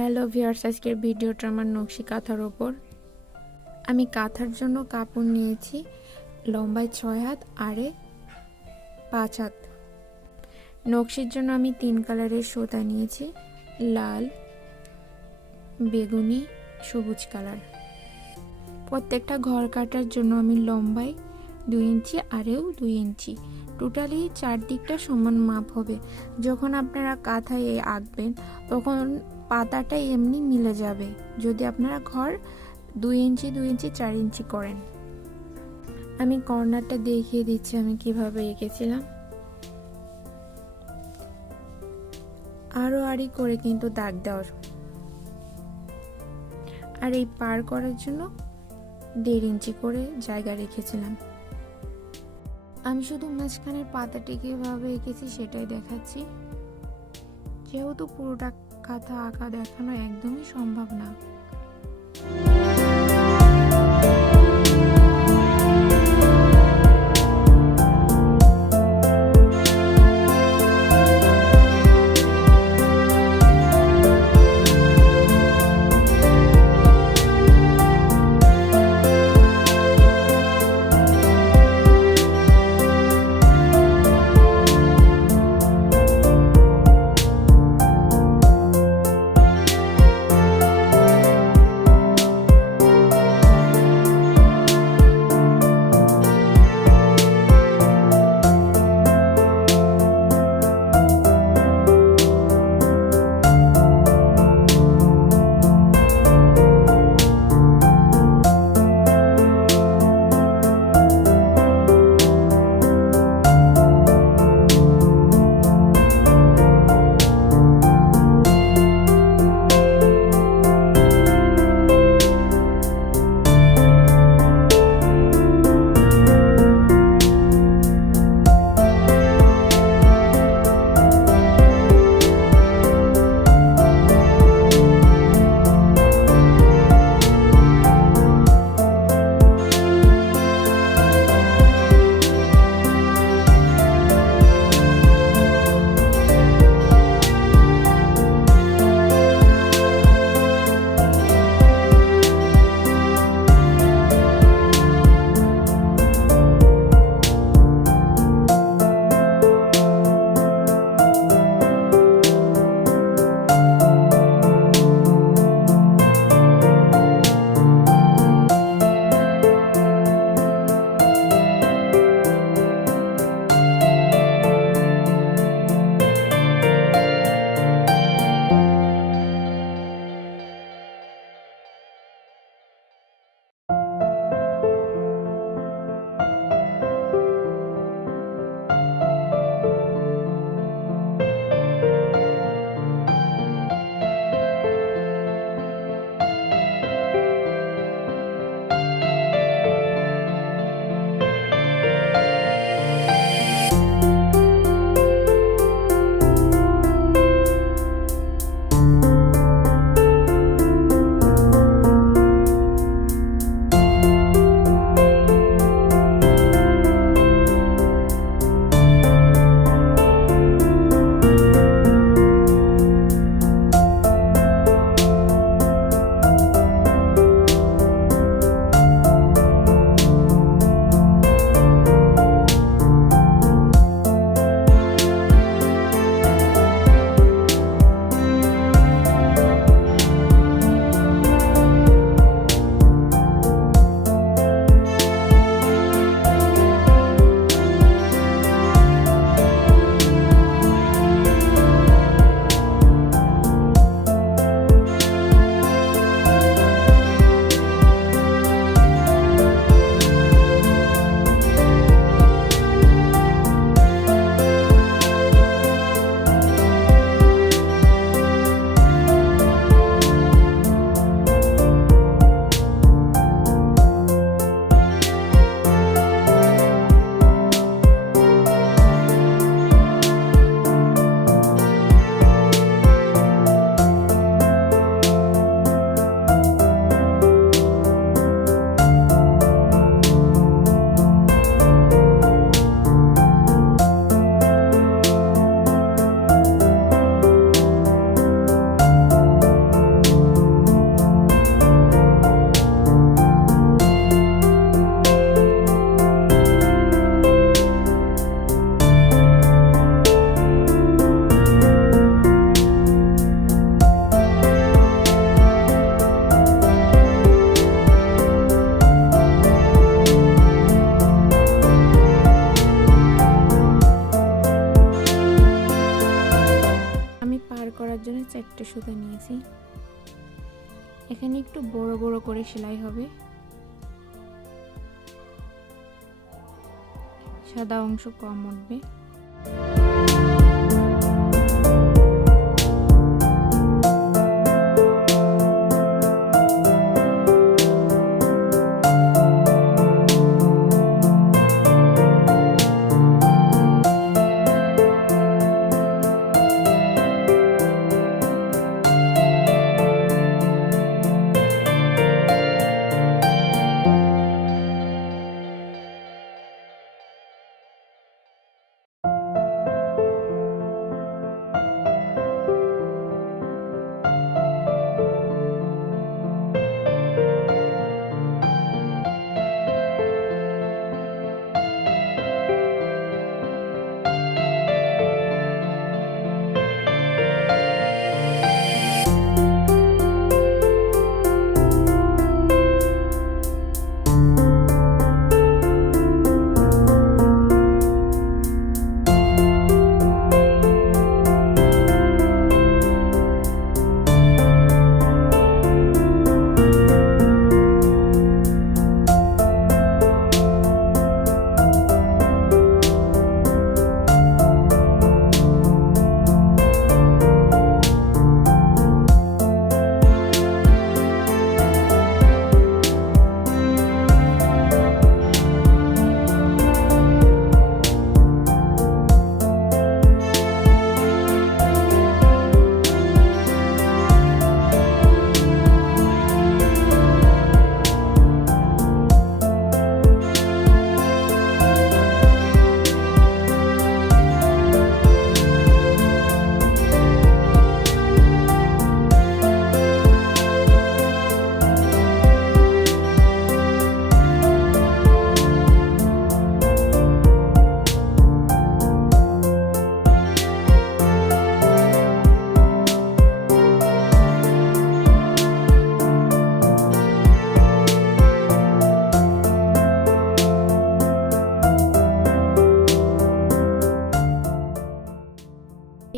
Hello viewers, আজকের ভিডিওটা আমার নকশি কাঁথার ওপর। আমি কাঁথার জন্য কাপড় নিয়েছি লম্বায় 6 হাত, আরে 5 হাত। নকশির জন্য আমি 3 কালারের সুতা নিয়েছি, লাল, বেগুনি, সবুজ কালার। প্রত্যেকটা ঘর কাটার জন্য আমি লম্বায় 2 ইঞ্চি, আরেও 2 ইঞ্চি, টোটালি 4 দিকটা সমান মাপ হবে। যখন আপনারা কাঁথায় আঁকবেন তখন পাতাটা এমনি মিলে যাবে যদি আপনারা ঘর 2 ইঞ্চি 2 ইঞ্চি 4 ইঞ্চি করেন। আমি কর্নারটা দেখিয়ে দিচ্ছি আমি কিভাবে এঁকেছিলাম। আরো আড়ি করে কিন্তু দাগ দেওয়ার, আর এই পার করার জন্য 1.5 ইঞ্চি করে জায়গা রেখেছিলাম। আমি শুধু মাঝখানের পাতাটি কিভাবে এঁকেছি সেটাই দেখাচ্ছি, যেহেতু পুরোটা কাঁথা আঁকা দেখানো একদমই সম্ভব না। করার জন্য 4টে সুতা নিয়েছি। এখানে একটু বড় বড় করে সেলাই হবে, সাদা অংশ কম উঠবে।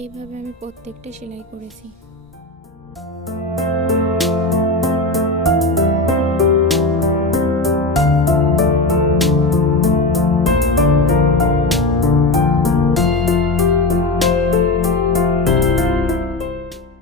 এইভাবে আমি প্রত্যেকটা সেলাই করেছি।